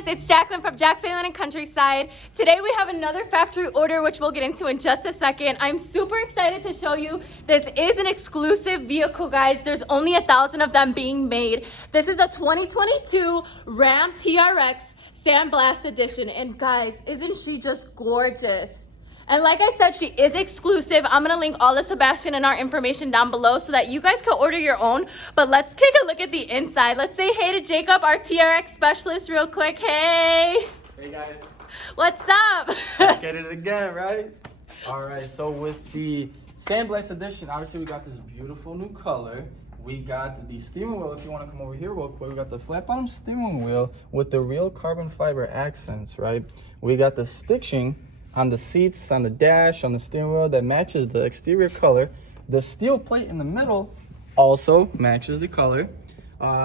guys, it's Jacqueline from Jacqueline and Countryside. Today we have another factory order, which we'll get into in just a second. I'm super excited to show you. This is an exclusive vehicle, guys. There's only 1,000 of them being made. This is a 2022 Ram TRX Sandblast Edition. And guys, isn't she just gorgeous? And like I said, she is exclusive. I'm going to link all of Sebastian and our information down below so that you guys can order your own. But let's take a look at the inside. Let's say hey to Jacob, our TRX specialist, real quick. Hey. Hey, guys. What's up? Back at it again, right? All right, so with the Sandblast Edition, obviously we got this beautiful new color. We got the steering wheel, if you want to come over here real quick. We got the flat bottom steering wheel with the real carbon fiber accents, right? We got the stitching on the seats, on the dash, on the steering wheel that matches the exterior color. The steel plate in the middle also matches the color.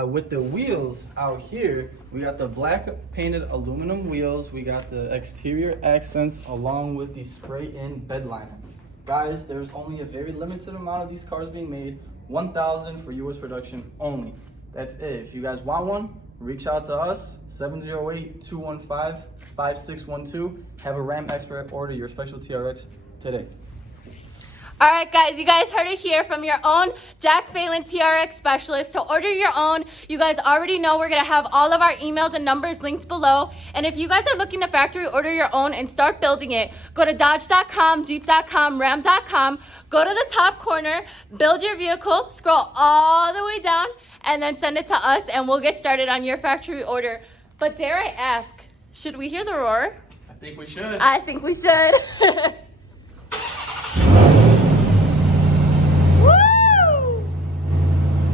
With the wheels out here, we got the black painted aluminum wheels. We got the exterior accents along with the spray-in bed liner. Guys, there's only a very limited amount of these cars being made. 1,000 for US production only. That's it. If you guys want one, reach out to us, 708-215-5612. Have a Ram expert order your special TRX today. All right, guys, you guys heard it here from your own Jack Phelan TRX specialist. To order your own, you guys already know we're going to have all of our emails and numbers linked below. And if you guys are looking to factory order your own and start building it, go to dodge.com, jeep.com, ram.com, go to the top corner, build your vehicle, scroll all the way down, and then send it to us, and we'll get started on your factory order. But dare I ask, should we hear the roar? I think we should. I think we should.